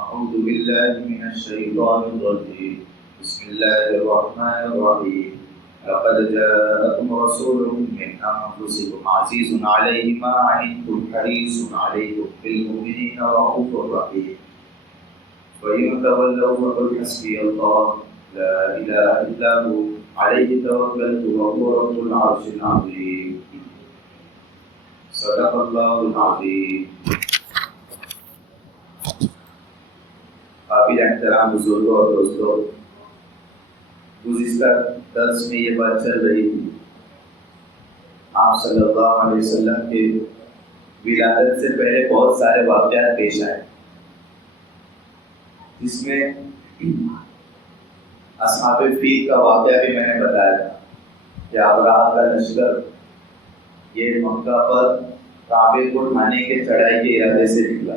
أعوذ بالله من الشيطان الرجيم بسم الله الرحمن الرحيم لقد جاءكم رسول من أنفسكم عزيز عليه ما عنتم حريص عليكم بالمؤمنين رؤوف رحيم وإن تولوا فقل حسبي الله لا إله إلا هو عليه توكلت وهو رب العرش العظيم صدق الله العظيم. قابل احترام بزرگوں اور دوستوں، گزشتہ درس میں یہ بات چل رہی تھی آپ صلی اللہ علیہ وسلم کے ولادت سے پہلے بہت سارے واقعات پیش آئے، جس میں اصحاب فیل کا واقعہ بھی میں نے بتایا تھا کہ ابراہ کا لشکر یہ مکہ پر کعبے کو اٹھانے کے چڑھائی کے ارادے سے نکلا،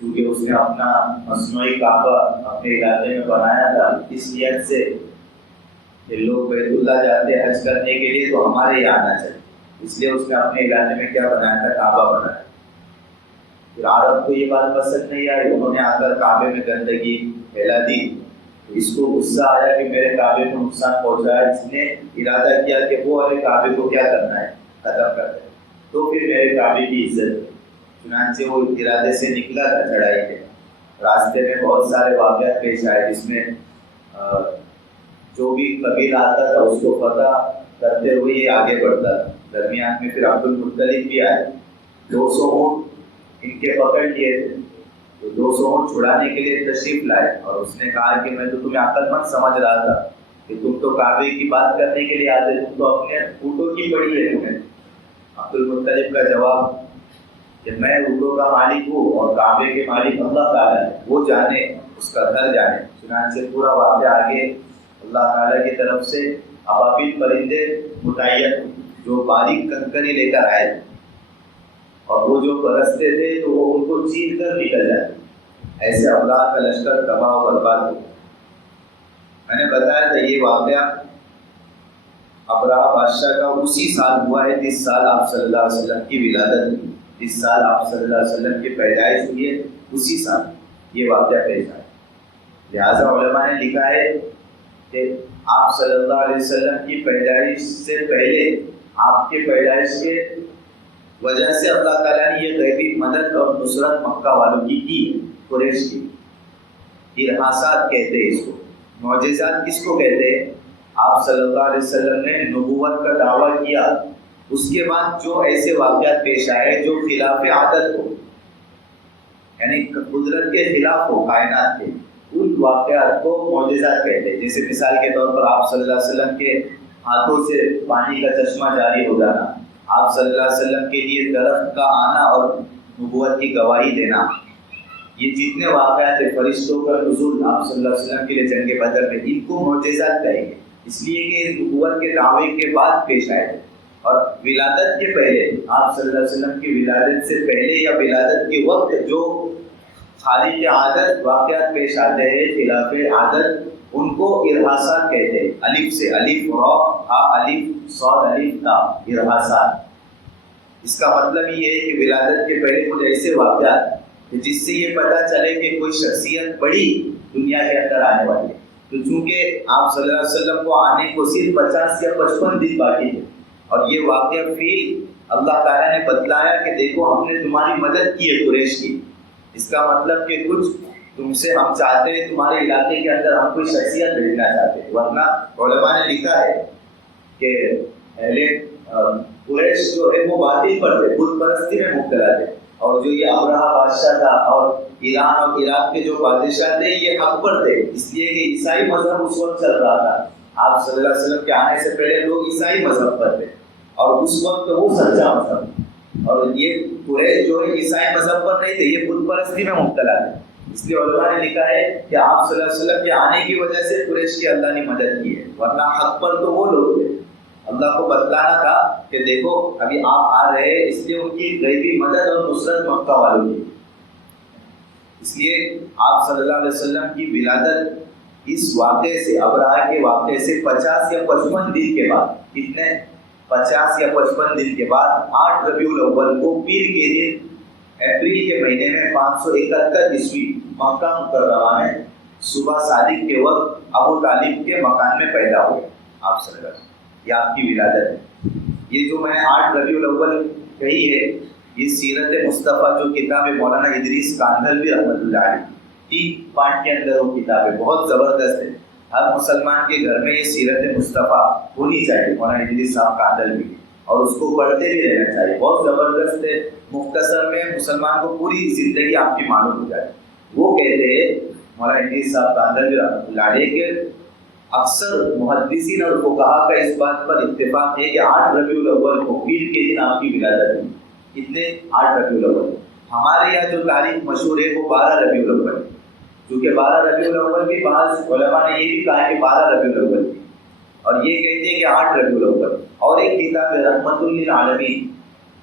کیونکہ اس نے اپنا مصنوعی کعبہ اپنے علاقے میں بنایا تھا اس نیت سے کہ لوگ بیت اللہ جاتے حج کرنے کے لیے تو ہمارے یہاں آنا چاہیے، اس لیے اس نے اپنے علاقے میں کیا بنایا تھا؟ کعبہ بنایا۔ پھر عرب کو یہ بات پسند نہیں آئی، انہوں نے آ کر کعبے میں گندگی پھیلا دی، اس کو غصہ آیا کہ میرے کعبے کو نقصان پہنچایا، اس نے ارادہ کیا کہ وہ والے کعبے کو کیا کرنا ہے؟ ختم کر دیں، تو پھر میرے کعبے کی عزت۔ چنانچہ وہ ارادے سے نکلا تھا چڑھائی کے، راستے میں بہت سارے واقعات پیش آئے، جس میں جو بھی قبیلہ آتا تھا اس کو فتح کرتے ہوئے یہ آگے بڑھتا تھا۔ درمیان میں پھر عبد المطلب بھی آئے، 200 اونٹ ان کے پکڑ لیے تھے، تو 200 اونٹ چھڑانے کے لیے تشریف لائے، اور اس نے کہا کہ میں تو تمہیں عقل مند سمجھ رہا تھا کہ تم تو کعبے کی بات کرنے کے لیے آتے، تم تو اپنے اونٹوں کی پڑی ہے تمہیں۔ عبد المطلب کا جواب کہ میں اونٹوں کا مالک ہوں اور کعبے کے مالک اللہ تعالیٰ ہے، وہ جانے، اس کا گھر جانے۔ چنانچہ پورا واقعہ آگے اللہ تعالیٰ کی طرف سے ابابیل پرندے متعین جو باریک کنکری لے کر آئے، اور وہ جو برستے تھے تو وہ ان کو چیر کر نکل جاتے، ایسے ابراہ کا لشکر تباہ و برباد ہو۔ میں نے بتایا تھا یہ واقعہ ابراہ بادشاہ کا اسی سال ہوا ہے جس سال آپ صلی اللہ علیہ وسلم کی ولادت ہوئی، جس سال آپ صلی اللہ علیہ وسلم کی پیدائش ہوئی ہے اسی سال یہ واقعہ پیش آیا۔ لہٰذا علماء نے لکھا ہے کہ آپ صلی اللہ علیہ وسلم کی پیدائش سے پہلے آپ کے پیدائش کے وجہ سے اللہ تعالیٰ نے یہ غیبی مدد اور نصرت مکہ والوں کی قریش کی۔ ارحاسات کہتے ہیں اس کو، معجزات کس کو کہتے ہیں؟ آپ صلی اللہ علیہ وسلم نے نبوت کا دعویٰ کیا، اس کے بعد جو ایسے واقعات پیش آئے جو خلاف عادت ہو، یعنی قدرت کے خلاف ہو کائنات کے، ان واقعات کو معجزات کہتے ہیں۔ جیسے مثال کے طور پر آپ صلی اللہ علیہ وسلم کے ہاتھوں سے پانی کا چشمہ جاری ہو جانا، آپ صلی اللہ علیہ وسلم کے لیے درخت کا آنا اور نبوت کی گواہی دینا، یہ جتنے واقعات ہیں، فرشتوں کا نزول آپ صلی اللہ علیہ وسلم کے لیے جنگ بدر میں، ان کو معجزات کہیں گے، اس لیے کہ نبوت کے دعوے کے بعد پیش آئے تھے۔ اور ولادت کے پہلے، آپ صلی اللہ علیہ وسلم کی ولادت سے پہلے یا ولادت کے وقت جو خارج عادت واقعات پیش آتے ہیں خلاف عادت، ان کو ارحاسات کہتے ہیں، الف سے، الف را ہا الف صاد الف تا، ارحاسات۔ اس کا مطلب یہ ہے کہ ولادت کے پہلے کچھ ایسے واقعات کہ جس سے یہ پتہ چلے کہ کوئی شخصیت بڑی دنیا کے اندر آنے والی ہے۔ تو چونکہ آپ صلی اللہ علیہ وسلم کو آنے کو صرف 50 یا 55 دن باقی ہے، اور یہ واقعہ فیل اللہ تعالیٰ نے بتلایا کہ دیکھو ہم نے تمہاری مدد کی ہے قریش کی، اس کا مطلب کہ کچھ تم سے ہم چاہتے ہیں، تمہارے علاقے کے اندر ہم کوئی شخصیت بھیجنا چاہتے ہیں۔ ورنہ علماء نے لکھا ہے کہ اہل قریش جو ہے وہ باطل پر تھے، بت پرستی میں مبتلا تھے، اور جو یہ ابراہ بادشاہ تھا اور ایران اور عراق کے جو بادشاہ تھے یہ حق پر تھے، اس لیے کہ عیسائی مذہب اس وقت چل رہا تھا۔ آپ صلی اللہ علیہ وسلم کے آنے سے پہلے لوگ عیسائی مذہب پر تھے، اور اس وقت وہ سچا مذہب، اور یہ قریش جو ہے عیسائی مذہب پر نہیں تھے، یہ بت پرستی میں مبتلا تھے۔ اس لیے علماء نے لکھا ہے کہ آپ صلی اللہ علیہ وسلم کے آنے کی وجہ سے قریش کی اللہ نے مدد کی ہے، ورنہ حق پر تو وہ لوگ تھے۔ اللہ کو بتلانا تھا کہ دیکھو ابھی آپ آ رہے ہیں، اس لیے ان کی غیبی مدد اور نصرت مکہ والوں کی۔ اس لیے آپ صلی اللہ علیہ وسلم کی ولادت اس واقعے سے، ابراہ کے واقعے سے 50 یا 55 دن کے بعد، کتنے 50 یا 55 دن کے بعد 8 ربیع الاول کو پیر کے دن اپریل کے مہینے میں 571 عیسوی مکہ مکرمہ میں صبح صادق کے وقت ابو طالب کے مکان میں پیدا ہوئے آپ صلی اللہ علیہ وسلم. یہ آپ کی ولادت ہے. یہ جو میں نے 8 ربیع الاول کہی ہے، یہ سیرت مصطفیٰ جو کتاب مولانا ادریس کاندھلوی رحمۃ اللہ علیہ 3 پارٹ کے اندر وہ کتاب ہے، بہت زبردست ہے. ہر مسلمان کے گھر میں یہ سیرت مصطفیٰ ہونی چاہیے مولانا ادریس صاحب کاندھلوی کی، اور اس کو پڑھتے بھی رہنا چاہیے. بہت زبردست ہے. مختصر میں مسلمان کو پوری زندگی آپ کی معلوم ہو جائے. وہ کہتے ہیں مولانا ادریس صاحب کاندھلوی رحمۃ اللہ علیہ کے اکثر محدثین اور فقہا کا اس بات پر اتفاق ہے کہ 8 ربیع الاول کو پیر کے دن آپ کی ولادت ہوئی. کتنے؟ 8 ربیع الاول. ہمارے یہاں جو تاریخ مشہور ہے وہ 12 ربیع الاول ہے، کیونکہ 12 ربیع الاول بھی بعض علماء نے یہ بھی کہا کہ 12 ربیع الاول تھی، اور یہ کہتے ہیں کہ 8 ربیع الاول. اور ایک کتاب ہے رحمت للعالمین،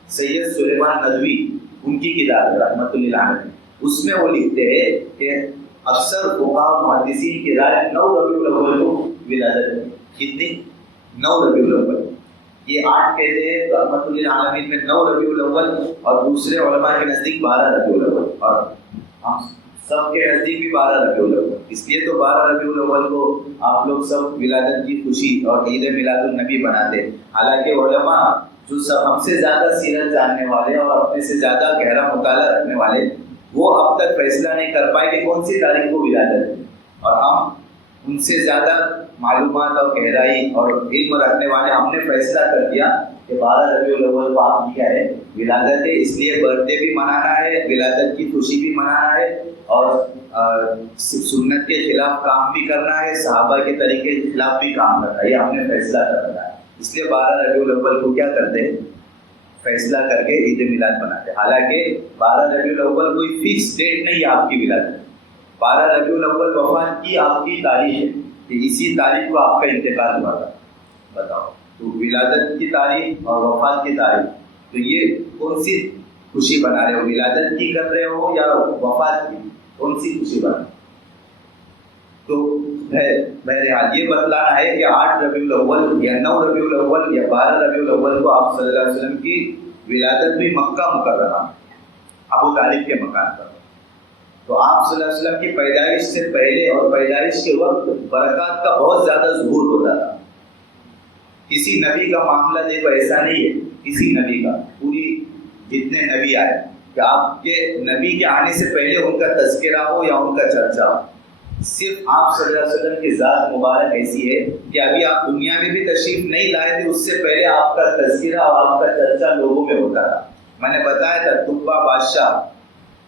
سید سلیمان ندوی ان کی کتاب ہے رحمت للعالمین. اس میں وہ لکھتے ہیں کہ اکثر فقہا محدثین کی رائے 9 ربیع الاول کو ولادت ہے. کتنی؟ 9 ربیع الاول. یہ 8 کہتے ہیں رحمت للعالمین میں 9 ربیع الاول، اور دوسرے علماء کے نزدیک 12 ربیع الاول، اور ہم سب کے نزدیک بھی 12 ربیع الاول. اس لیے تو 12 ربیع الاول کو آپ لوگ سب ولادت کی خوشی اور عید میلاد النبی بناتے ہیں. حالانکہ علماء جو سب ہم سے زیادہ سیرت جاننے والے اور اپنے سے زیادہ گہرا مطالعہ رکھنے والے، وہ اب تک فیصلہ نہیں کر پائے کہ کون سی تاریخ کو ولادت ہے، اور ہم ان سے زیادہ معلومات اور گہرائی اور علم رکھنے والے ہم نے فیصلہ کر دیا کہ 12 ربیع الاول کو آپ کی کیا ہے؟ ولادت ہے. اس لیے برتھ ڈے بھی منانا ہے، ولادت کی خوشی بھی منانا ہے، اور سنت کے خلاف کام بھی کرنا ہے، صحابہ کے طریقے کے خلاف بھی کام کرنا ہے. یہ ہم نے فیصلہ کرنا ہے. اس لیے 12 ربیع الاول کو کیا کرتے ہیں؟ فیصلہ کر کے عید میلاد بناتے ہیں. حالانکہ 12 ربیع الاول کوئی فکس ڈیٹ نہیں ہے آپ کی ولادت. 12 ربیع الاول وفات کی آپ کی تاریخ ہے کہ اسی تاریخ کو آپ کا انتقال ہوا تھا. بتاؤ، تو ولادت کی تاریخ اور وفات کی تاریخ، تو یہ کون سی خوشی بنا رہے ہو؟ ولادت کی کر رہے ہو یا وفات کی؟ کون سی خوشی بنا؟ تو بہرحال یہ بتلانا ہے کہ 8 ربیع الاول یا 9 ربیع الاول یا 12 ربیع الاول کو آپ صلی اللہ علیہ وسلم کی ولادت بھی مکہ مکرمہ ابو طالب کے مکان پر. تو آپ صلی اللہ علیہ وسلم کی پیدائش سے پہلے اور پیدائش کے وقت برکات کا بہت زیادہ ظہور ہوتا تھا. کسی نبی کا معاملہ دیکھو ایسا نہیں ہے، کسی نبی کا، پوری جتنے نبی آئے، کہ آپ کے نبی کے آنے سے پہلے ان کا تذکرہ ہو یا ان کا چرچا ہو. صرف آپ صلی اللہ علیہ وسلم کی ذات مبارک ایسی ہے کہ ابھی آپ دنیا میں بھی تشریف نہیں لائے تھے، اس سے پہلے آپ کا تذکرہ اور آپ کا چرچا لوگوں میں ہوتا تھا. میں نے بتایا تھا تبا بادشاہ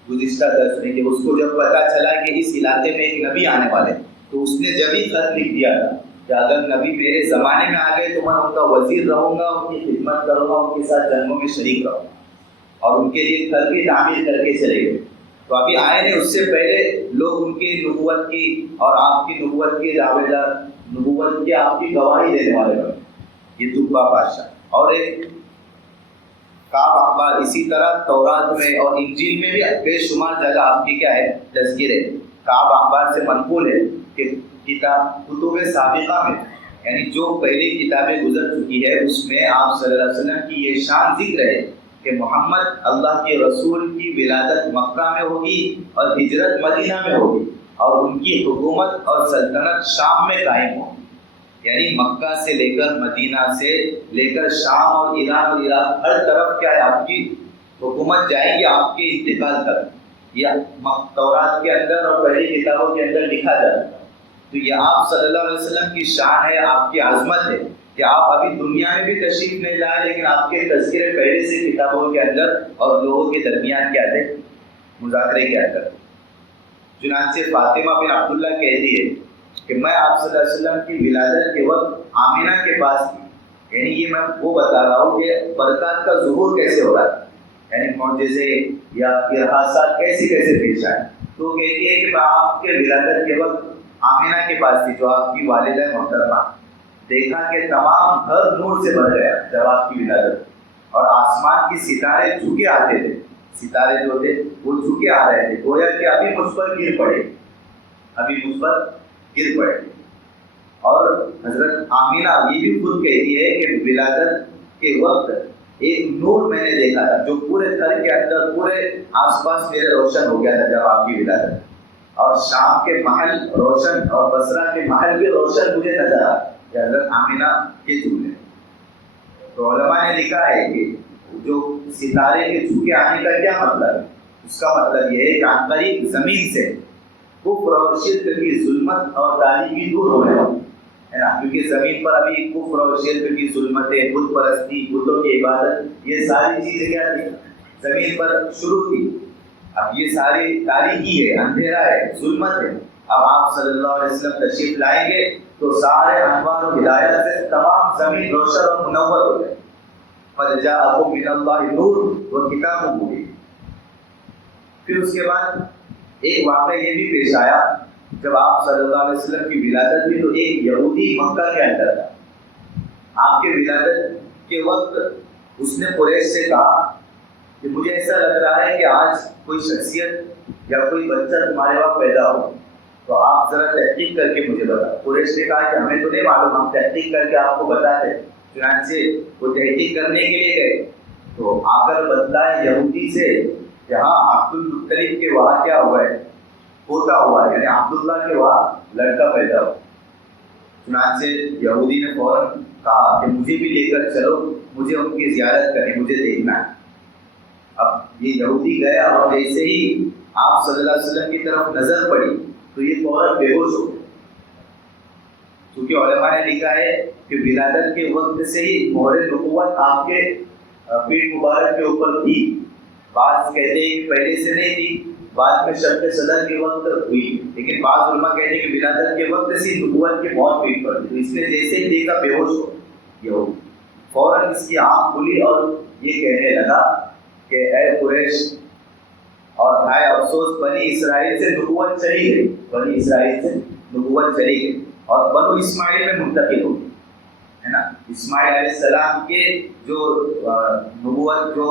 گزشتہ درس میں کہ اس کو جب پتا چلا کہ اس علاقے میں ایک نبی آنے والے، تو اس نے جب ہی خط لکھ دیا تھا کہ اگر نبی میرے زمانے میں آ گئے تو میں ان کا وزیر رہوں گا، ان کی خدمت کروں گا، ان کے ساتھ جنگوں میں شریک رہوں گا، اور ان کے لیے گھر بھی تعمیر کر کے چلے گئے. تو ابھی آئے نہیں، اس سے پہلے لوگ ان کی نبوت کی اور آپ کی نبوت کی دعوے دار، نبوت کی آپ کی گواہی دینے والے بنے. یہ تبا بادشاہ. اور ایک کعب اخبار، اسی طرح تورات میں اور انجیل میں بھی بے شمار جگہ آپ کی کیا ہے؟ تذکرے. کعب اخبار سے منقول ہے کہ کتاب کتب سابقہ میں، یعنی جو پہلی کتابیں گزر چکی ہے، اس میں آپ صلی اللہ علیہ وسلم کی یہ شان ذکر ہے کہ محمد اللہ کے رسول کی ولادت مکہ میں ہوگی اور ہجرت مدینہ میں ہوگی، اور ان کی حکومت اور سلطنت شام میں قائم ہوگی. یعنی مکہ سے لے کر مدینہ سے لے کر شام اور ایران اور عراق، ہر طرف کیا ہے؟ آپ کی حکومت جائے گی آپ کے انتقال تک. یہ تورات کے اندر اور پہلی کتابوں کے اندر لکھا جاتا ہے. تو یہ آپ صلی اللہ علیہ وسلم کی شان ہے، آپ کی عظمت ہے کہ آپ ابھی دنیا میں بھی تشریف نہیں لائے، لیکن آپ کے تذکرے پہلے سے کتابوں کے اندر اور لوگوں کے درمیان کیا تھے؟ مذاکرے کیا تھے. چنانچہ فاطمہ بن عبداللہ کہتی ہے کہ میں آپ صلی اللہ علیہ وسلم کی ولادت کے وقت آمینہ کے پاس تھی. یعنی یہ میں وہ بتا رہا ہوں کہ برکات کا ظہور کیسے ہو رہا ہے، یعنی معجزے یا ارحاسات کیسے کیسے پیش آئے. تو کہتی ہے کہ میں آپ کے ولادت کے وقت آمینہ کے پاس تھی، جو آپ کی والدہ محترمہ. دیکھا کہ تمام گھر نور سے بھر گیا جب آپ کی ولادت، اور آسمان کی ستارے جھکے آتے تھے. ستارے جو تھے وہ جھکے آ رہے تھے، گویا کہ ابھی مجھ پر گر پڑے، ابھی مجھ پر گر پڑے. اور حضرت آمینہ یہ بھی خود کہتی ہے کہ ولادت کے وقت ایک نور میں نے دیکھا تھا جو پورے گھر کے اندر پورے آس پاس میرے روشن ہو گیا تھا جب آپ کی ولادت، اور شام کے محل روشن اور بصرہ کے محل بھی روشن مجھے نظر آ کہ حضرت آمینہ کے جملے۔ تو علماء نے لکھا ہے کہ جو ستارے کے جھکے آنے کا کیا مطلب ہے؟ اس کا مطلب یہ ہے کہ عن قریب زمین سے کفر اور شرک کی ظلمت اور تاریکی دور ہو رہے ہے نا، کیونکہ زمین پر ابھی کفر اور شرک کی ظلمتیں، بت پرستی، بتوں کی عبادت، یہ ساری چیزیں کیا تھی؟ زمین پر شروع تھی۔ اب یہ ساری تاریکی ہے، اندھیرا ہے، ظلمت ہے۔ اب آپ صلی اللہ علیہ وسلم تشریف لائیں گے تو سارے انوار و ہدایت سے تمام زمین روشن اور منور ہو جائے۔ قَدْ جَاءَكُم مِّنَ اللَّهِ نُورٌ وَكِتَابٌ مُبِينٌ۔ پھر اس کے بعد ایک واقعہ یہ بھی پیش آیا، جب آپ صلی اللہ علیہ وسلم کی ولادت ہوئی تو ایک یہودی مکہ کے اندر تھا۔ آپ کے ولادت کے وقت اس نے قریش سے کہا کہ مجھے ایسا لگ رہا ہے کہ آج کوئی شخصیت یا کوئی بچہ تمہارے وقت پیدا ہو، تو آپ ذرا تحقیق کر کے مجھے بتا۔ قریش نے کہا کہ ہمیں تو نہیں معلوم، ہم تحقیق کر کے آپ کو بتاتے۔ چنانچہ وہ تحقیق کرنے کے لیے گئے تو آ کر بتلائے یہودی سے کہ ہاں عبد المطلب کے وہاں کیا ہوا ہے، پوتا ہوا ہے، یعنی عبداللہ کے وہاں لڑکا پیدا ہوا۔ چنانچہ یہودی نے فوراً کہا کہ مجھے بھی لے کر چلو، مجھے ان کی زیارت کرنی، مجھے دیکھنا ہے۔ اب یہ یہودی گیا اور جیسے ہی آپ صلی اللہ علیہ وسلم کی طرف نظر پڑی تو یہ فوراً بے ہوش ہو گیا، کیونکہ علماء نے لکھا ہے کہ ولادت کے وقت سے ہی مہر نبوت آپ کے پیٹھ مبارک کے اوپر تھی۔ بعض کہتے ہیں کہ پہلے سے نہیں تھی، بعد میں شق صدر کے وقت ہوئی، لیکن بعض علماء کہتے ہیں کہ ولادت کے وقت سے نبوت کے مہر پیٹھ پر تھی۔ تو اس نے جیسے ہی دیکھا بے ہوش ہو یہ فوراً اس کی آنکھ کھلی اور یہ کہنے لگا کہ اے قریش اور ہائے افسوس، بنی اسرائیل سے نبوت چلی گئی، بنی اسرائیل سے نبوت چلی گئی اور بنو اسماعیل میں منتقل ہو گئی، ہے نا۔ اسماعیل علیہ السلام کے جو نبوت جو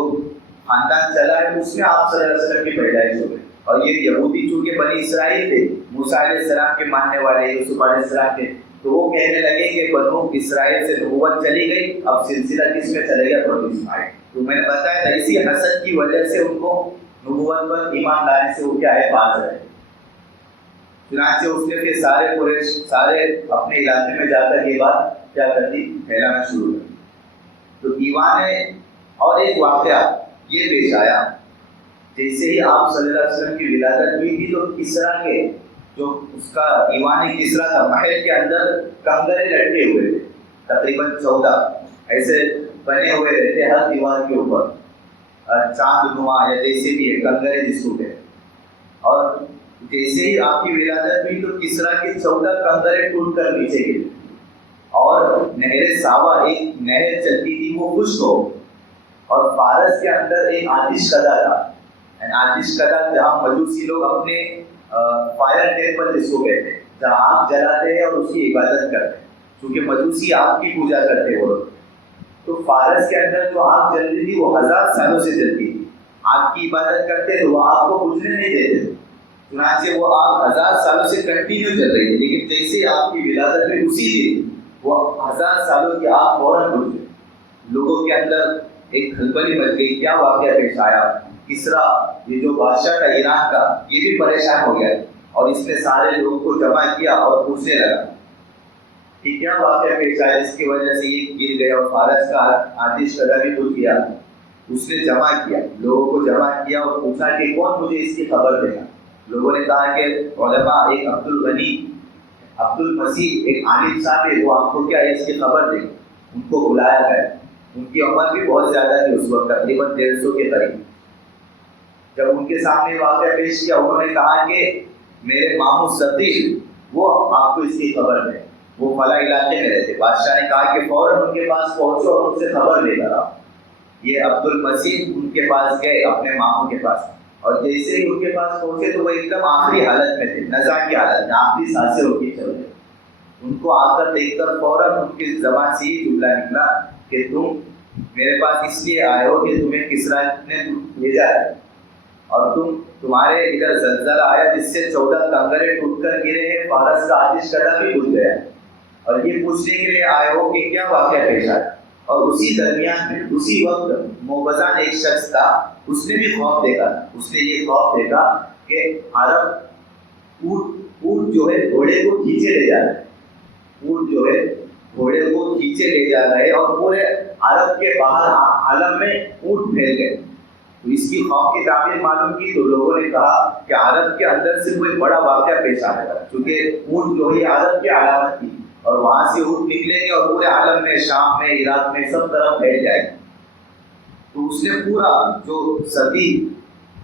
خاندان چلا ہے اس میں آپ صلی اللہ علیہ وسلم کی پیدائش ہو گئی، اور یہ یہودی چونکہ بنی اسرائیل تھے، موسیٰ علیہ السلام کے ماننے والے، یوسف علیہ السلام کے، تو وہ کہنے لگے کہ بنو اسرائیل سے نبوت چلی گئی، اب سلسلہ کس میں چلے گا؟ بنو اسماعیل۔ تو میں نے بتایا تھا اسی حسد کی وجہ سے ان کو نبوت پر ایمان لانے سے وہ کیا ہے، باز رہے۔ چنانچہ اس نے پھر سارے قریش سارے اپنے علاقے میں جا کر یہ بات کیا کر دی، پھیلانا شروع کر دی۔ تو ایوان ہے۔ اور ایک واقعہ یہ پیش آیا، جیسے ہی آپ صلی اللہ علیہ وسلم کی ولادت ہوئی تھی تو کسریٰ کے جو اس کا ایوان کسریٰ تھا، محل کے اندر کنگرے لٹکے ہوئے تھے، تقریباً 14 ایسے بنے ہوئے رہتے ہر دیوار کے اوپر، چاند نما یا جیسے بھی ہے کنگرے جس کو کہتے ہیں۔ اور جیسے ہی آپ کی ولادت ہوئی تو کسریٰ کے 14 کنگرے ٹوٹ کر نیچے گرے، اور نہر ساوا ایک نہر چلتی تھی وہ خشک ہو، اور فارس کے اندر ایک آتش کدہ تھا، آتش کدہ جہاں مجوسی لوگ اپنے فائر ٹیمپل جس کو کہتے ہیں، جہاں آگ جلاتے ہیں اور اس کی عبادت کرتے ہیں، کیونکہ مجوسی آگ کی پوجا کرتے وہ لوگ۔ تو فارس کے اندر جو آگ جلتی تھی وہ 1000 سالوں سے جلتی تھی، آگ کی عبادت کرتے تو وہ آگ کو بجھنے نہیں دیتے، چنانچہ وہ آگ 1000 سالوں سے کنٹینیو چل رہی تھی، لیکن جیسے آپ کی ولادت میں اسی دن وہ 1000 سالوں کی آگ فوراً بجھ گئی۔ لوگوں کے اندر ایک کھلبلی مچ گئی، کیا واقعہ پیش آیا؟ کسریٰ یہ جو بادشاہ تھا ایران کا، یہ بھی پریشان ہو گیا اور اس نے سارے لوگوں کو جمع کیا اور پوچھنے لگا کہ کیا واقعہ پیش آیا جس کی وجہ سے یہ گر گئے اور فارس کا آتش کدہ بھی بجھ گیا۔ اس نے جمع کیا، لوگوں کو جمع کیا اور پوچھا کہ کون مجھے اس کی خبر دے گا۔ لوگوں نے کہا کہ علماء ایک عبد الغنی عبد المسیح ایک عالم صاحب ہے، وہ آپ کو کیا اس کی خبر دے گا۔ ان کو بلایا گیا، ان کی عمر بھی بہت زیادہ تھی اس وقت، تقریباً 150 کے قریب۔ جب ان کے سامنے واقعہ پیش کیا، انہوں نے کہا کہ میرے ماموں ثقیل وہ آپ کو اس کی خبر دیں، وہ فلاں علاقے میں رہتے۔ بادشاہ نے کہا کہ فوراً ان کے پاس پہنچو اور ان سے خبر لے کر آؤ۔ یہ عبد المسیح ان کے پاس گئے، اپنے ماموں کے پاس، اور جیسے ہی ان کے پاس پہنچے تو وہ ایک دم آخری حالت میں تھے، نزا کی حالت میں، آخری سانسیں ان کی چل رہی۔ ان کو آ کر دیکھ کر فوراً ان کی زبان سے یہ جملہ نکلا کہ تم میرے پاس اس لیے آئے ہو کہ تمہیں کسریٰ نے بھیجا ہے، اور تمہارے ادھر زلزلہ آیا جس سے 14 کنگرے ٹوٹ کر گرے ہیں، فارس کا آتش کدہ بھی بجھ گیا، اور یہ پوچھنے کے لیے آئے ہو کہ کیا واقعہ پیش آیا۔ اور اسی درمیان میں اسی وقت موبزان ایک شخص تھا، اس نے بھی خواب دیکھا تھا. اس نے یہ خواب دیکھا کہ عرب اونٹ جو ہے گھوڑے کو کھینچے لے جا رہے ہیں، اونٹ جو ہے گھوڑے کو کھینچے لے جا رہے اور پورے عرب کے باہر عالم میں اونٹ پھیل گئے. تو اس کی خواب کی تعبیر معلوم کی تو لوگوں نے کہا کہ عرب کے اندر سے کوئی بڑا واقعہ پیش آنے والا، کیونکہ اونٹ جو ہے عرب کی علامت تھی اور وہاں سے اونٹ نکلیں گے اور پورے عالم میں، شام میں، عراق میں، سب طرف پھیل جائے گا. تو اس نے پورا جو سبھی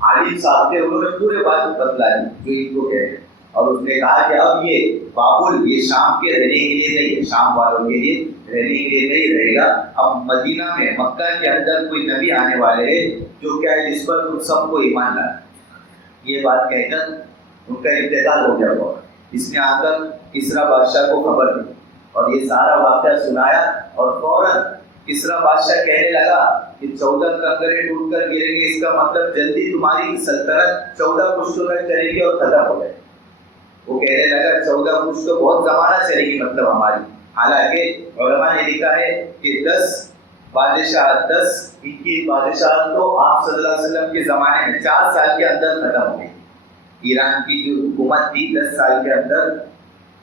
عالم صاحب تھے انہوں نے پورے بات بتلا دی جو ان کو کہتے ہیں، اور اس نے کہا کہ اب یہ بابل یہ شام کے رہنے کے لیے نہیں ہے، شام والوں کے لیے رہنے کے لیے نہیں رہے گا. اب مدینہ میں، مکہ کے اندر کوئی نبی آنے والے ہیں جو کیا ہے جس پر تم سب کو ایمان لانا. یہ بات کہہ کر ان کا انتقال ہو گیا ہوا. اس نے آ کر کسریٰ بادشاہ کو خبر دی اور یہ سارا واقعہ سنایا، اور فوراً کسریٰ بادشاہ کہنے لگا کہ 14 کنکریں ٹوٹ کر گریں گے، اس کا مطلب جلدی تمہاری سلطنت 14 پشتوں تک چلے گی اور ختم ہو جائے. وہ کہنے لگا 14 پشت تو بہت زمانہ چلے گی مطلب ہماری. حالانکہ علماء نے لکھا ہے کہ 10 ان کی بادشاہ تو آپ صلی اللہ علیہ وسلم کے زمانے میں 4 سال کے اندر ختم ہو گئی. ایران کی جو حکومت تھی 10 سال کے اندر،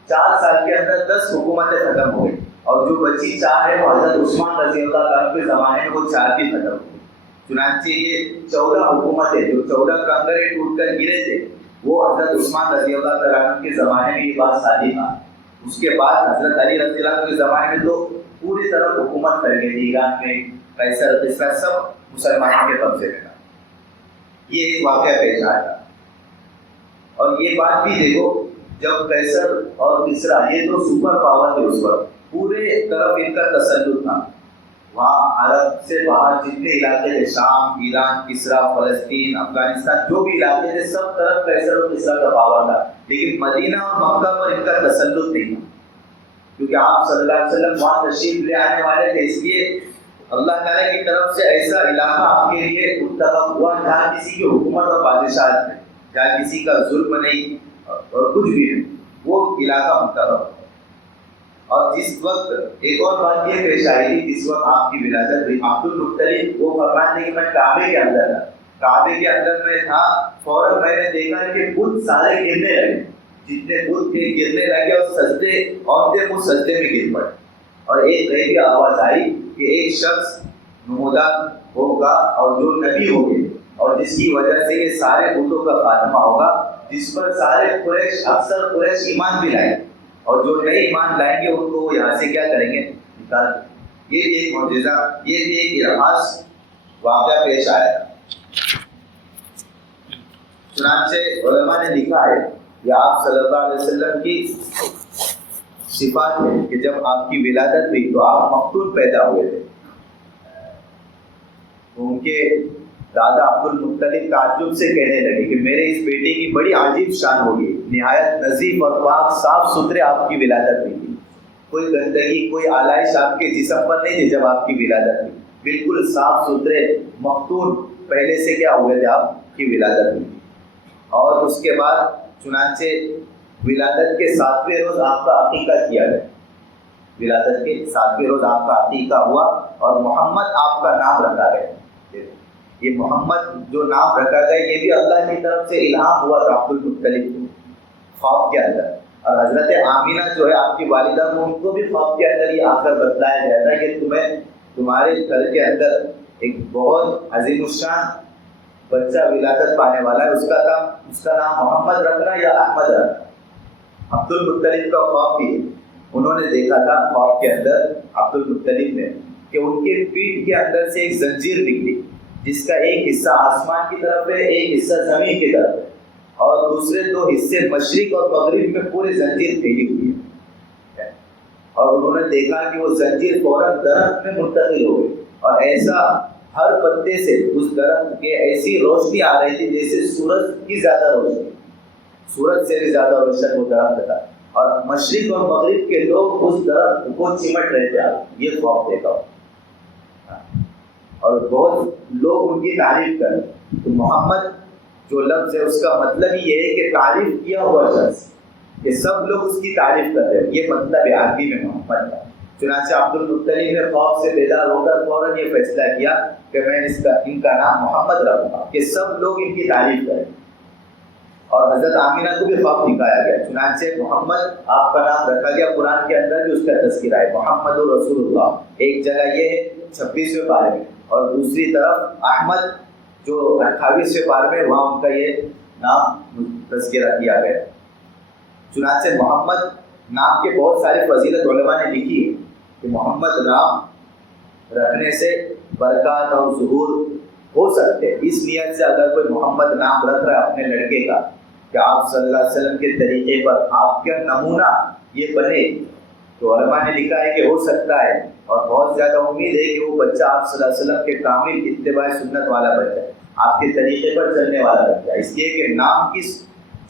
4 سال کے اندر 10 حکومتیں ختم ہو گئی، اور جو بچی 4 ہے وہ حضرت عثمان رضی اللہ عنہ کے زمانے میں وہ 4 بھی ختم ہو گئی. چنانچہ یہ 14 حکومتیں جو 14 کنکریں ٹوٹ کر گرے تھے وہ حضرت عثمان رضی اللہ عنہ کے زمانے میں یہ بات صادق تھا. اس کے بعد حضرت علی رضی اللہ عنہ کے زمانے میں تو پوری طرح حکومت کر گئی تھی، ایران میں قیصر کسریٰ سب مسلمانوں کے قبضے میں تھا. یہ ایک واقعہ پیش آیا. اور یہ بات بھی دیکھو، جب قیصر اور کسریٰ یہ تو سپر پاور تھے اس وقت، پورے طرف ان کا تسلط تھا. وہاں عرب سے باہر جتنے علاقے تھے، شام، ایران، کسریٰ، فلسطین، افغانستان، جو بھی علاقے تھے سب طرف قیصر اور کسریٰ کا پاور تھا. لیکن مدینہ اور مکہ پر ان کا تسلط نہیں تھا، کیونکہ آپ صلی اللہ علیہ وسلم وہاں تشریف لے آنے والے تھے. اس لیے اللہ تعالیٰ کی طرف سے ایسا علاقہ آپ کے لیے منتخب ہوا جہاں کسی کی حکومت اور بادشاہت نہیں، جہاں کسی کا ظلم نہیں اور کچھ بھی نہیں، وہ علاقہ منتخب. اور جس وقت ایک اور بات یہ پیش آئی تھی، جس وقت آپ کی ولادت ہوئی، عبد المطلب وہ فرماتے ہیں کہ میں کعبے کے اندر تھا، کعبے کے اندر میں تھا، فوراً میں نے دیکھا کہ بت سارے گرنے لگے، جتنے بت تھے گرنے لگے اور سجدے عورتیں وہ سجدے میں گر پڑے. اور ایک غیبی آواز آئی کہ ایک شخص نمودار ہوگا اور جو نبی ہوگے اور جس کی وجہ سے یہ سارے بتوں کا خاتمہ ہوگا، جس پر سارے قریش، اکثر قریش ایمان بھی لائیں، اور جو نئے ایمان لائیں گے ان کو وہ یہاں سے کیا کریں گے، نکال دیں. یہ بھی ایک معجزہ، یہ بھی ایک خاص واقعہ پیش آیا. چنانچہ علماء نے لکھا ہے کہ آپ صلی اللہ علیہ وسلم کی صفات ہے کہ جب آپ کی ولادت ہوئی تو آپ مقتول پیدا ہوئے تھے. ان کے دادا عبد المطلب تعجب سے کہنے لگے کہ میرے اس بیٹے کی بڑی عجیب شان ہوگی، نہایت نظیف اور پاک صاف ستھرے آپ کی ولادت ہوئی تھی، کوئی گندگی کوئی آلائش آپ کے جسم پر نہیں تھی. جب آپ کی ولادت ہوئی بالکل صاف ستھرے مختون پہلے سے کیا ہوئے تھے، آپ کی ولادت ہوئی. اور اس کے بعد چنانچہ ولادت کے 7ویں روز آپ کا عقیقہ کیا گیا. ولادت کے 7ویں روز آپ کا عقیقہ ہوا اور محمد آپ کا نام رکھا گیا. یہ محمد جو نام رکھا گیا یہ بھی اللہ کی طرف سے الہام ہوا تھا عبد المطلب کو خواب کے اندر. اور حضرت آمینہ جو ہے آپ کی والدہ کو، ان کو بھی خواب کے اندر یہ آ کر بتلایا جاتا ہے کہ تمہیں تمہارے گھر کے اندر ایک بہت عظیم الشان بچہ ولادت پانے والا ہے، اس کا نام محمد رکھنا یا احمد رکھنا. عبد المطلب کا خواب بھی انہوں نے دیکھا تھا خواب کے اندر عبد المطلب نے کہ ان کے پیٹھ کے اندر سے ایک زنجیر نکلی جس کا ایک حصہ آسمان کی طرف ہے، ایک حصہ زمین کی طرف ہے، اور دوسرے 2 حصے مشرق اور مغرب میں پورے زنجیر پھیلی ہوئی ہے. اور انہوں نے دیکھا کہ وہ زنجیر فوراً درخت میں منتقل ہو گئی، اور ایسا ہر پتے سے اس درخت کے ایسی روشنی آ رہی تھی جیسے سورج کی زیادہ روشنی، سورج سے بھی زیادہ روشن وہ درخت تھا. اور مشرق اور مغرب کے لوگ اس درخت کو چمٹ رہے تھے. یہ خواب دیکھا اور بہت لوگ ان کی تعریف کریں. تو محمد جو لفظ ہے اس کا مطلب یہ ہے کہ تعریف کیا ہوا شخص، کہ سب لوگ اس کی تعریف کر رہے ہیں، یہ مطلب ہے عربی میں محمد کا. چنانچہ عبد المطلب نے خوف سے بیدار ہو کر فوراً یہ فیصلہ کیا کہ میں ان کا نام محمد رکھوں گا کہ سب لوگ ان کی تعریف کریں. اور حضرت آمینہ کو بھی خواب دکھایا گیا. چنانچہ محمد آپ کا نام رکھا گیا. قرآن کے اندر بھی اس کا تذکرہ ہے محمد رسول اللہ. ایک جگہ یہ ہے 26ویں پارے میں، اور دوسری طرف احمد جو 28ویں پارے میں، وہاں ان کا یہ نام تذکرہ کیا گیا. چنانچہ محمد نام کے بہت ساری فضیلت علماء نے لکھی ہے کہ محمد نام رکھنے سے برکات اور ظہور ہو سکتے. اس نیت سے اگر کوئی محمد نام رکھ رہا ہے اپنے لڑکے کا کہ آپ صلی اللہ علیہ وسلم کے طریقے پر آپ کا نمونہ یہ بنے، تو علماء نے لکھا ہے کہ ہو سکتا ہے، اور بہت زیادہ امید ہے کہ وہ بچہ آپ صلی اللہ علیہ وسلم کے کامل اتباع سنت والا بن جائے، آپ کے طریقے پر چلنے والا بن جائے. اس لیے کہ نام کس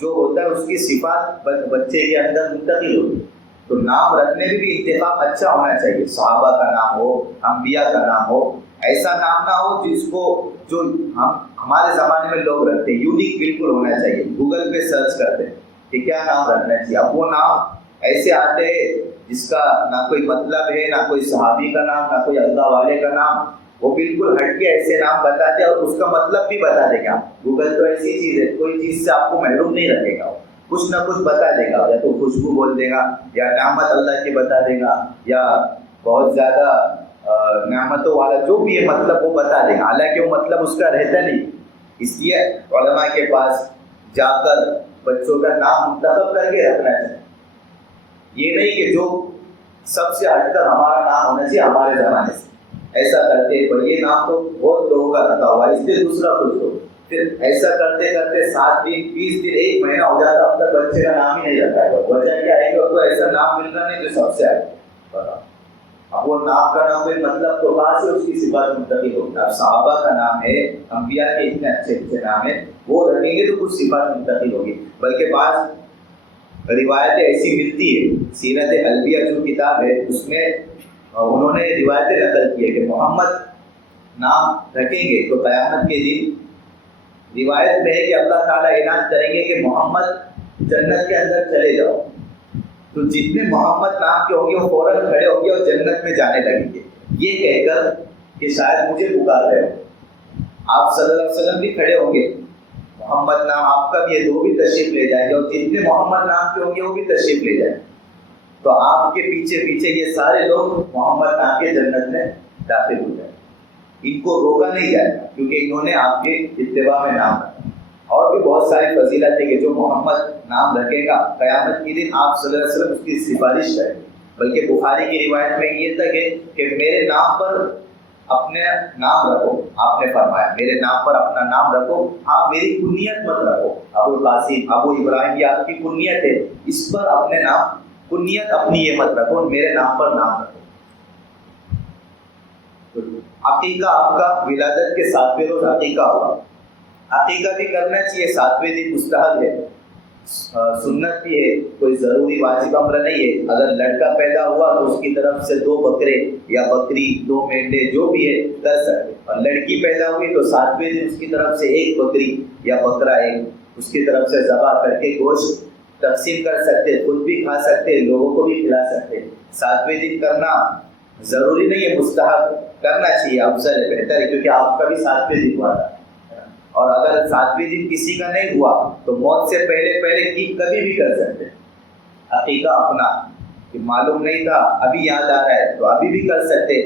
جو ہوتا ہے اس کی صفات بچے کے اندر منتقل ہوتی ہے. تو نام رکھنے میں بھی اتفاق اچھا ہونا چاہیے. صحابہ کا نام ہو، انبیاء کا نام ہو، ایسا نام نہ ہو جس کو جو ہمارے زمانے میں لوگ رکھتے ہیں. یونیک بالکل ہونا چاہیے. گوگل پہ سرچ کرتے ہیں کہ کیا نام رکھنا چاہیے. اب وہ نام ایسے آتے ہیں جس کا نہ کوئی مطلب ہے، نہ کوئی صحابی کا نام، نہ کوئی اللہ والے کا نام. وہ بالکل ہٹ کے ایسے نام بتاتے ہیں اور اس کا مطلب بھی بتا دے گا. گوگل تو ایسی چیز ہے، کوئی چیز سے آپ کو محروم نہیں رکھے گا. کچھ نہ کچھ بتا دے گا، یا تو خوشبو بول دے گا، یا نعمت اللہ کی بتا دے گا، یا بہت زیادہ نعمتوں والا جو بھی ہے مطلب وہ بتا دے گا. حالانکہ وہ مطلب اس کا رہتا نہیں. اس لیے علماء کے پاس جا کر بچوں کا نام منتخب کر کے رکھنا چاہیے. یہ نہیں کہ جو سب سے ہٹ کر ہمارا نام ہونا چاہیے ہمارے زمانے سے ایسا کرتے پر یہ نام تو بہت لوگوں کا رکھا ہوا ہے، اس لیے دوسرا کچھ ہو. پھر ایسا کرتے کرتے 7 دن 20 دن 1 مہینہ ہو جاتا، اب تک بچے کا نام ہی نہیں رکھا ہے. وجہ کیا ہے کہ اس کو ایسا نام ملنا نہیں جو سب سے آگے. اب وہ نام کا نام کوئی مطلب تو کہاں سے اس کی صفات منتقل ہوتا ہے. صحابہ کا نام ہے، انبیاء کے اتنے اچھے اچھے نام ہیں، وہ رکھیں گے تو کچھ صفات منتقل ہوگی. بلکہ بعض روایتیں ایسی ملتی ہے. سیرت البیہ جو کتاب ہے اس میں انہوں نے روایتیں نقل کی ہے کہ محمد نام رکھیں گے تو قیامت کے دن روایت میں ہے کہ اللہ تعالیٰ اعلان کریں گے کہ محمد جنت کے اندر چلے جاؤ. تو جتنے محمد نام کے ہوں گے وہ فوراً کھڑے ہوں گے اور جنت میں جانے لگیں گے، یہ کہہ کر کہ شاید مجھے پکار رہے ہو. آپ صلی اللہ علیہ وسلم بھی کھڑے ہوں گے، محمد نام آپ کا بھی ہے تو وہ بھی تشریف لے جائیں گے، اور جتنے محمد نام کے ہوں گے وہ بھی تشریف لے جائیں گے. تو آپ کے پیچھے پیچھے یہ سارے لوگ محمد نام کے جنت میں داخل ہو جائیں. ان کو روکا نہیں جائے گا کیونکہ انہوں نے آپ کے اتباع میں نام رکھا. اور بھی بہت ساری فضیلت ہے کہ جو محمد نام رکھے گا قیامت کے دن آپ صلی اللہ علیہ وسلم اس کی سفارش کریں. بلکہ بخاری کی روایت میں یہ تک ہے کہ میرے نام پر اپنے نام رکھو. آپ نے فرمایا میرے نام پر اپنا نام رکھو، ہاں میری کنیت مت رکھو. ابو القاسم، ابو ابراہیم، یہ آپ کی کنیت ہے، اس پر اپنے نام کنیت اپنی یہ مت رکھو، میرے نام پر نام رکھو. عقیقہ آپ کا ولادت کے 7ویں روز عقیقہ ہوا. عقیقہ بھی کرنا چاہیے، 7ویں دن مستحب ہے، سنت بھی ہے، کوئی ضروری واجب امر نہیں ہے. اگر لڑکا پیدا ہوا تو اس کی طرف سے 2 بکرے یا بکری، 2 مینڈے جو بھی ہے کر سکتے. اور لڑکی پیدا ہوئی تو 7ویں دن اس کی طرف سے 1 بکری یا بکرا اس کی طرف سے ذبح کر کے گوشت تقسیم کر سکتے، خود بھی کھا سکتے، لوگوں کو بھی کھلا سکتے. 7ویں دن کرنا ضروری نہیں ہے، مستحب کرنا چاہیے، افضل ہے، بہتر ہے، کیونکہ آپ کا بھی 7ویں دن ہوا تھا. اور اگر 7ویں دن کسی کا نہیں ہوا تو موت سے پہلے کی کبھی بھی کر سکتے. عقیقہ اپنا کہ معلوم نہیں تھا ابھی یاد آ رہا ہے تو ابھی بھی کر سکتے.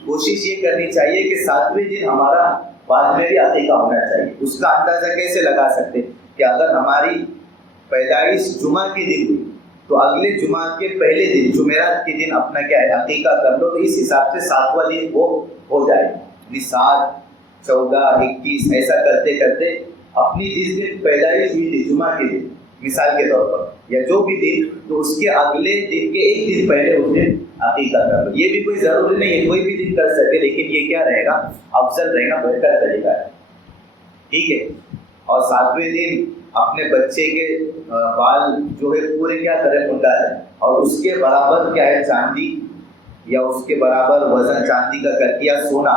کوشش یہ کرنی چاہیے کہ 7ویں دن ہمارا بعد میں بھی عقیقہ ہونا چاہیے. اس کا اندازہ کیسے لگا سکتے کہ اگر ہماری پیدائش جمعہ کے دن ہوئی تو اگلے جمعہ کے پہلے دن جمعرات کے دن اپنا کیا ہے عقیقہ کر لو، تو اس حساب سے 7واں دن وہ ہو جائے. 7 14 21 ایسا کرتے کرتے اپنی جس دن پیدائش ہوئی تھی جمعہ کے دن مثال کے طور پر یا جو بھی دن، تو اس کے اگلے دن کے 1 دن پہلے اس دن عقیقہ کر لو. یہ بھی کوئی ضروری نہیں ہے، کوئی بھی دن کر سکے، لیکن یہ کیا رہے گا افضل رہے گا، بہتر طریقہ ہے. ٹھیک ہے. اور 7ویں دن اپنے بچے کے بال جو ہے پورے کیا کریں منڈا ہے، اور اس کے برابر کیا ہے چاندی یا اس کے برابر وزن چاندی کا کر کے یا سونا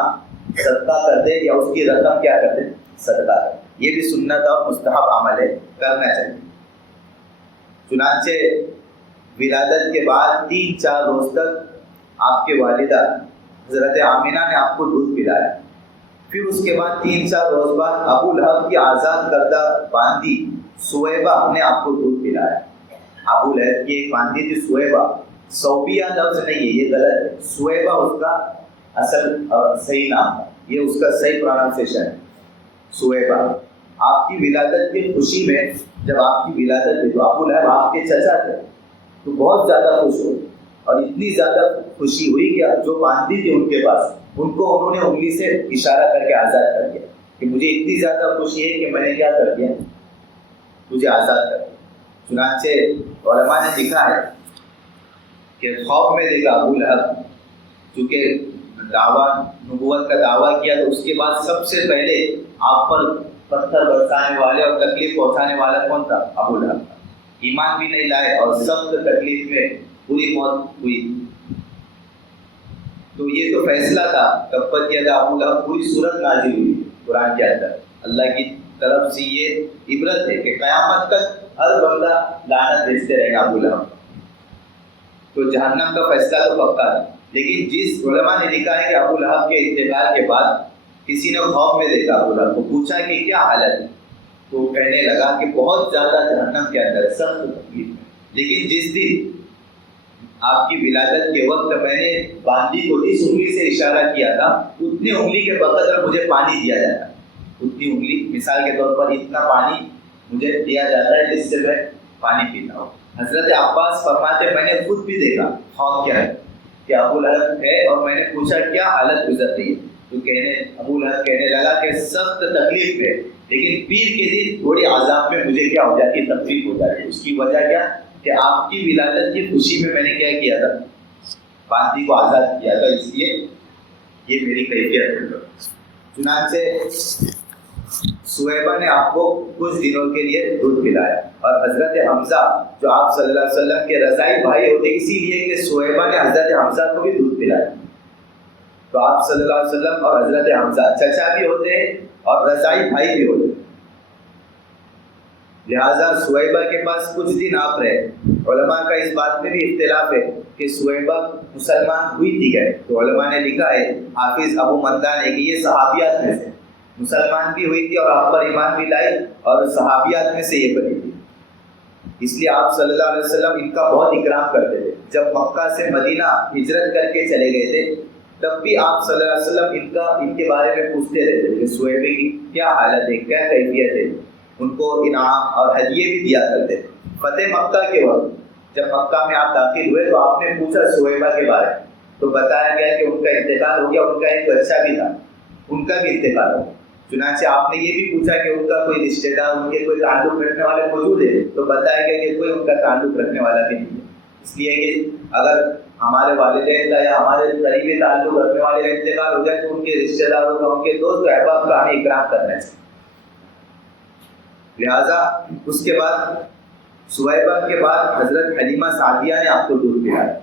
صدقہ کر دے، یا اس کی رقم کیا کر دے صدقہ کر دے. یہ بھی سنت اور مستحب عمل ہے، کرنا چاہیے. چنانچہ ولادت کے بعد 3-4 روز تک آپ کے والدہ حضرت آمینہ نے آپ کو دودھ پلایا. پھر اس کے بعد 3-4 روز بعد ابو لہب کی آزاد کردہ باندی سویبہ نے آپ کو دودھ پلایا. ابو لہب کی ایک باندی تھی سویبہ، صوبیہ لفظ نہیں ہے، یہ غلط ہے. سویبہ اس کا اصل صحیح نام ہے، یہ اس کا صحیح پروننسیشن ہے، سویبہ. آپ کی ولادت کی خوشی میں جب آپ کی ولادت ہوئی تو ابو لہب آپ کے چچا تھے، تو بہت زیادہ خوش ہوئے، اور اتنی زیادہ خوشی ہوئی کہ جو باندی تھی ان کے پاس، ان کو انہوں نے انگلی سے اشارہ کر کے آزاد کر دیا کہ مجھے اتنی زیادہ خوشی ہے کہ میں نے کیا کر دیا، مجھے آزاد کر دیا. چنانچہ علماء نے لکھا ہے کہ خواب میں دیکھا ابو لہب، چونکہ دعویٰ نبوت کا دعویٰ کیا تو اس کے بعد سب سے پہلے آپ پر پتھر برسانے والے اور تکلیف پہنچانے والا کون تھا؟ ابو لہب تھا. ایمان بھی نہیں لائے اور سخت تکلیف میں پوری موت ہوئی. تو یہ تو فیصلہ تھا، تبت یدا ابو لہب پوری صورت نازل ہوئی قرآن کے اندر. اللہ کی طرف سے یہ عبرت ہے کہ قیامت تک ہر بندہ لعنت بھیجتے رہے گا ابو لہب. تو جہنم کا فیصلہ تو پکا ہے. لیکن جس علماء نے لکھا ہے کہ ابو لہب کے انتقال کے بعد کسی نے خواب میں دیکھا ابو لہب کو، پوچھا کہ کیا حالت ہے، تو کہنے لگا کہ بہت زیادہ جہنم کے اندر سخت تکلیف ہے، لیکن جس دن آپ کی ولادت کے وقت میں نے باندی کو اس انگلی سے اشارہ کیا تھا، اتنی انگلی کے بقدر مجھے پانی دیا جاتا ہے. اتنی انگلی، مثال کے طور پر اتنا پانی مجھے دیا جاتا ہے جس سے میں پانی پیتا ہوں. حضرت عباس فرماتے میں نے خود بھی دیکھا خواب کیا ہے کہ ابو لہب ہے، اور میں نے پوچھا کیا حالت گزر رہی ہے، تو ابو لہب کہنے لگا کہ سخت تکلیف ہے، لیکن پیر کے دن تھوڑی عذاب میں مجھے کیا ہو جاتی ہے، تکلیف ہو جاتی ہے. اس کی وجہ کیا کہ آپ کی ولادت کی خوشی میں نے کیا کیا تھا، باندی کو آزاد کیا تھا، اس لیے یہ میری کیفیت ہے. چنانچہ سویبہ نے آپ کو کچھ دنوں کے لیے دودھ پلایا، اور حضرت حمزہ جو آپ صلی اللہ علیہ وسلم کے رضائی بھائی ہوتے، اسی لیے کہ سویبہ نے حضرت حمزہ کو بھی دودھ پلایا. تو آپ صلی اللہ علیہ وسلم اور حضرت حمزہ چچا بھی ہوتے ہیں اور رضائی بھائی بھی ہوتے ہیں، لہٰذا سویبہ کے پاس کچھ دن آپ رہے. علماء کا اس بات میں بھی اختلاف ہے کہ سویبہ مسلمان ہوئی تھی کیا. تو علماء نے لکھا ہے، حافظ ابو مندہ نے، کہ یہ صحابیات میں سے مسلمان بھی ہوئی تھی اور آپ پر ایمان بھی لائی، اور صحابیات میں سے یہ بنی تھی. اس لیے آپ صلی اللہ علیہ وسلم ان کا بہت اکرام کرتے تھے. جب مکہ سے مدینہ ہجرت کر کے چلے گئے تھے تب بھی آپ صلی اللہ علیہ وسلم ان کے بارے میں پوچھتے رہتے تھے کہ سویبے کی کیا حالت ہے، کیا کیفیت ہے. ان کو انعام اور ہدیے بھی دیا کرتے تھے. فتح مکہ کے وقت جب مکہ میں آپ داخل ہوئے تو آپ نے پوچھا سویبہ کے بارے میں، تو بتایا گیا کہ ان کا انتقال ہو گیا. ان کا ایک بچہ بھی تھا، ان کا بھی انتقال ہو گیا. چنانچہ آپ نے یہ بھی پوچھا کہ ان کا کوئی رشتہ دار، ان کے کوئی تعلق رکھنے والے موجود ہے، تو بتایا گیا کہ کوئی ان کا تعلق رکھنے والا بھی نہیں ہے. اس لیے کہ اگر ہمارے والدین کا یا ہمارے قریبی تعلق رکھنے والے کا انتقال ہو جائے تو ان کے رشتہ داروں کا، ان کے دوست و احباب کا ہمیں اکرام کرنا چاہیے. لہٰذا اس کے بعد سویبہ کے بعد حضرت حلیمہ سعدیہ نے آپ کو دودھ پلایا.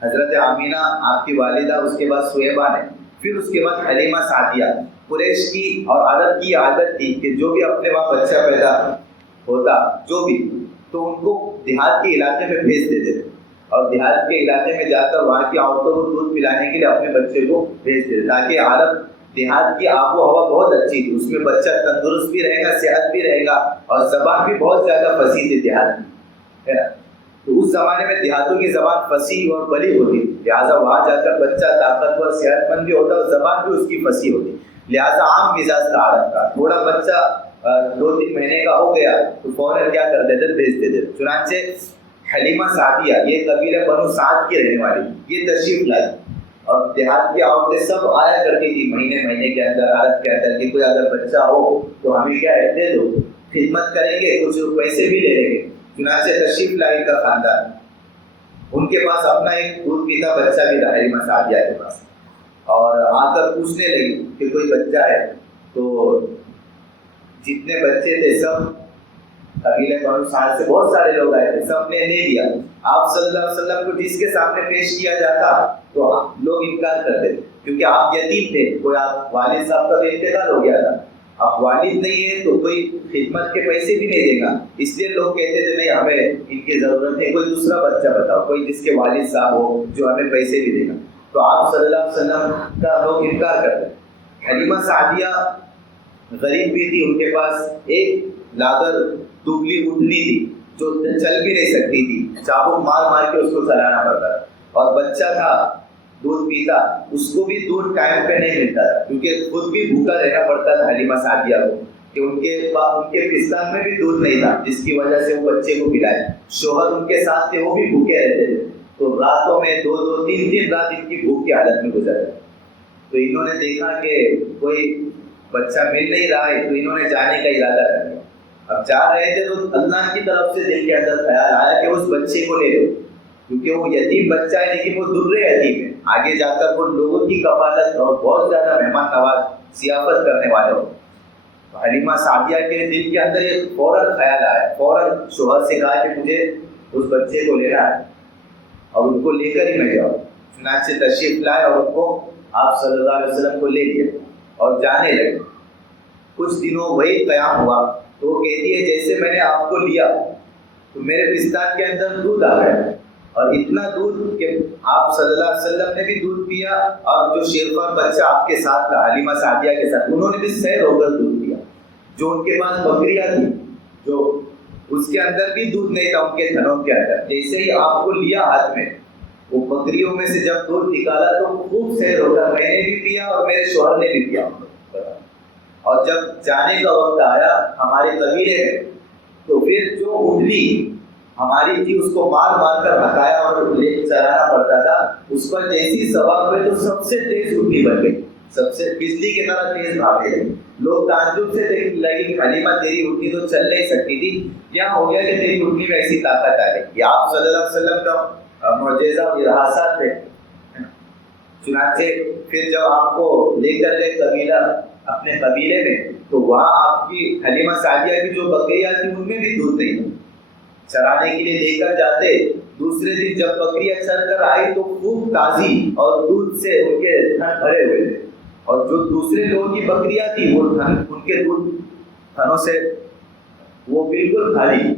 حضرت آمینہ آپ کی والدہ، اس کے بعد سویبہ نے، پھر اس کے بعد حلیمہ سعدیہ. قریش کی اور عرب کی عادت تھی کہ جو بھی اپنے وہاں بچہ پیدا ہوتا جو بھی، تو ان کو دیہات کے علاقے میں بھیج دیتے تھے، اور دیہات کے علاقے میں جا کر وہاں کی عورتوں کو دودھ پلانے کے لیے اپنے بچے کو بھیج دیتے، تاکہ عرب دیہات کی آب و ہوا بہت اچھی تھی، اس میں بچہ تندرست بھی رہے گا، صحت بھی رہے گا، اور زبان بھی بہت زیادہ فصیح تھی دیہات میں، ہے نا. تو اس زمانے میں دیہاتوں کی زبان فصیح اور بلی ہوتی، لہٰذا وہاں جا کر بچہ طاقتور صحت مند بھی ہوتا اور زبان بھی اس کی فصیح ہوتی. لہٰذا عام مزاج تھا عرب کا. تھوڑا بچہ 2-3 مہینے کا ہو گیا تو فوراً کیا کر دیتے، بھیج دیتے. چنانچہ حلیمہ سعدیہ، یہ قبیلہ بنو سعد کی رہنے والی، یہ تشریف لائی، اور دیہات کی عورتیں سب آیا کرتی تھی مہینے کے اندر عرب کے اندر کہ کوئی اگر بچہ ہو تو ہمیں کیا ہے، دے دو، خدمت کریں گے، کچھ پیسے بھی لے لیں گے. چنانچہ تشریف لائی کا خاندان، ان کے پاس اپنا ایک دودھ پیتا بچہ بھی تھا حلیمہ سعدیہ کے پاس، اور آ کر پوچھنے لگی کہ کوئی بچہ ہے. تو جتنے بچے تھے سب قبیلہ بنو سعد سے بہت سارے لوگ آئے تھے، سب نے لے لیا. آپ صلی اللہ علیہ وسلم کو جس کے سامنے پیش کیا جاتا تو لوگ انکار کرتے تھے، کیونکہ آپ یتیم تھے. کوئی آپ والد صاحب کا انتقال ہو گیا تھا، اب والد نہیں ہے تو کوئی خدمت کے پیسے بھی نہیں دے گا، اس لیے لوگ کہتے تھے نہیں ہمیں ان کی ضرورت ہے، کوئی دوسرا بچہ بتاؤ، کوئی جس کے والد صاحب ہو جو ہمیں پیسے بھی دے گا. تو آپ صلی اللہ علیہ وسلم کا لوگ انکار کرتے ہیں۔ حلیمہ سعدیہ غریب بھی تھی، ان کے پاس ایک لاغر دبلی اٹھنی تھی جو چل بھی نہیں سکتی تھی، چابک مار مار کے اس کو چلانا پڑتا تھا، اور بچہ تھا دودھ پیتا، اس کو بھی دودھ ٹائم پہ نہیں ملتا تھا کیونکہ خود بھی بھوکا رہنا پڑتا تھا حلیمہ سعدیہ کو، کہ ان کے پستان میں بھی دودھ نہیں تھا جس کی وجہ سے وہ بچے کو پلائے، شوہر ان کے ساتھ تھے وہ بھی بھوکے رہتے تھے، تو راتوں میں 2-3 رات ان کی بھوک کی حالت میں گزر گئی۔ تو انہوں نے دیکھا کہ کوئی بچہ مل نہیں رہا ہے، تو انہوں نے جانے کا ارادہ کر لیا۔ اب جا رہے تھے تو اللہ کی طرف سے دل کے اندر خیال آیا کہ اس بچے کو لے لو، کیونکہ وہ یتیم بچہ ہے لیکن وہ در یتیم ہے، آگے جا کر وہ لوگوں کی کفالت اور بہت زیادہ مہمان نواز ضیافت کرنے والے ہو۔ حلیمہ سعدیہ کے دل کے اندر ایک فوراً خیال آیا، فوراً شوہر سے کہا کہ مجھے اس بچے کو لینا ہے اور ان کو لے کر ہی میں جاؤں۔ چنانچہ تشریف لائے اور ان کو آپ صلی اللہ علیہ وسلم کو لے لیا اور جانے لگے۔ کچھ دنوں وہی قیام ہوا تو وہ کہتی ہے جیسے میں نے آپ کو لیا تو میرے پستان کے اندر دودھ آ گیا، اور اتنا دودھ کہ آپ صلی اللہ علیہ وسلم نے بھی دودھ پیا، اور جو شیرخوار بچہ آپ کے ساتھ تھا حلیمہ سعدیہ کے ساتھ، انہوں نے بھی سیر ہو کر دودھ پیا۔ جو ان کے پاس بکریاں تھیں جو اس کے اندر بھی دودھ نہیں تھا، ان کے تھنوں کے اندر، جیسے ہی آپ کو لیا ہاتھ میں، وہ بکریوں میں سے جب دودھ نکالا تو خوب سیر ہو کر میں نے بھی پیا اور میرے شوہر نے بھی پیا۔ اور جب جانے کا وقت آیا ہمارے قبیلے میں، تو پھر جو اونٹنی ہماری تھی اس کو مار مار کر ہٹایا اور لے چلانا پڑتا تھا، اس پر جیسی سوار ہوئے تو سب سے تیز اونٹنی بن گئی، سب سے بجلی کی طرح تیز بھاگے لگی۔ لوگ تعجب سے دیکھنے لگے کہ حلیمہ تیری اونٹنی تو چل نہیں سکتی تھی، کیا ہو گیا کہ تیری اونٹنی میں ایسی طاقت آ گئی؟ یہ آپ صلی اللہ علیہ وسلم کا معجزہ اور ارہاسات تھے۔ چنانچہ پھر جب آپ کو لے کر گئے قبیلہ اپنے قبیلے میں، تو وہاں آپ کی حلیمہ سعدیہ کی جو بکریاں تھیں ان میں بھی دودھ نہیں تھا، چرانے کے لیے لے کر جاتے، دوسرے دن جب بکریاں چر کر آئی تو خوب تازی اور دودھ سے ان کے تھن بھرے ہوئے تھے، اور جو دوسرے لوگوں کی بکریاں تھیں وہ ان کے دودھ تھنوں سے وہ بالکل خالی۔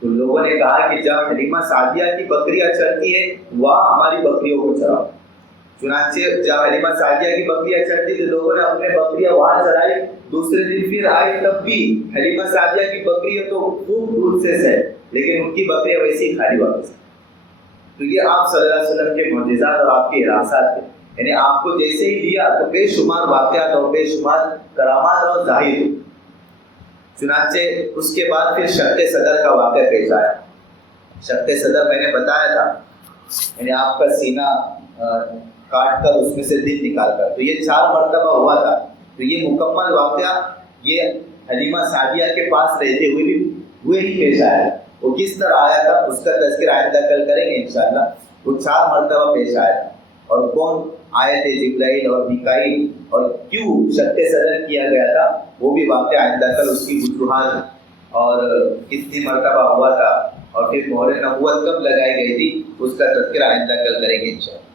تو لوگوں نے کہا کہ جب حلیمہ سعدیہ کی بکریاں چرتی ہے وہاں ہماری بکریوں کو چراؤ۔ چنانچہ جب حلیمہ سعدیہ کی بکریاں چرتی تو لوگوں نے اپنے بکریاں وہاں چرائی، دوسرے دن پھر آئے تب بھی حلیمہ سعدیہ کی بکریاں تو خوب دودھ سے سیر، لیکن ان کی بکریاں ویسی خالی واپس۔ تو یہ آپ صلی اللہ علیہ وسلم کے معجزات اور آپ کے ارہاسات تھے، یعنی آپ کو جیسے ہی لیا تو بے شمار واقعات اور بے شمار کرامات اور ظاہر ہوئی۔ چنانچہ اس کے بعد پھر شق صدر کا واقعہ پیش آیا۔ شق صدر میں نے بتایا تھا، یعنی آپ کا سینہ کاٹ کر اس میں سے دل نکال کر، تو یہ 4 مرتبہ ہوا تھا۔ تو یہ مکمل واقعہ یہ حلیمہ سعدیہ کے پاس رہتے ہوئے ہی پیش آیا۔ وہ کس طرح آیا تھا اس کا تذکرہ آئندہ کل کریں گے انشاءاللہ۔ وہ 4 مرتبہ پیش آیا تھا، اور کون آئے تھے جبرائیل اور میکائیل، اور کیوں شق صدر کیا گیا تھا وہ بھی واقعہ آئندہ کل، اس کی وجوہات اور کتنی مرتبہ ہوا تھا، اور پھر مہر نبوت کب لگائی گئی تھی اس کا تذکرہ آئندہ کل کریں گے انشاءاللہ۔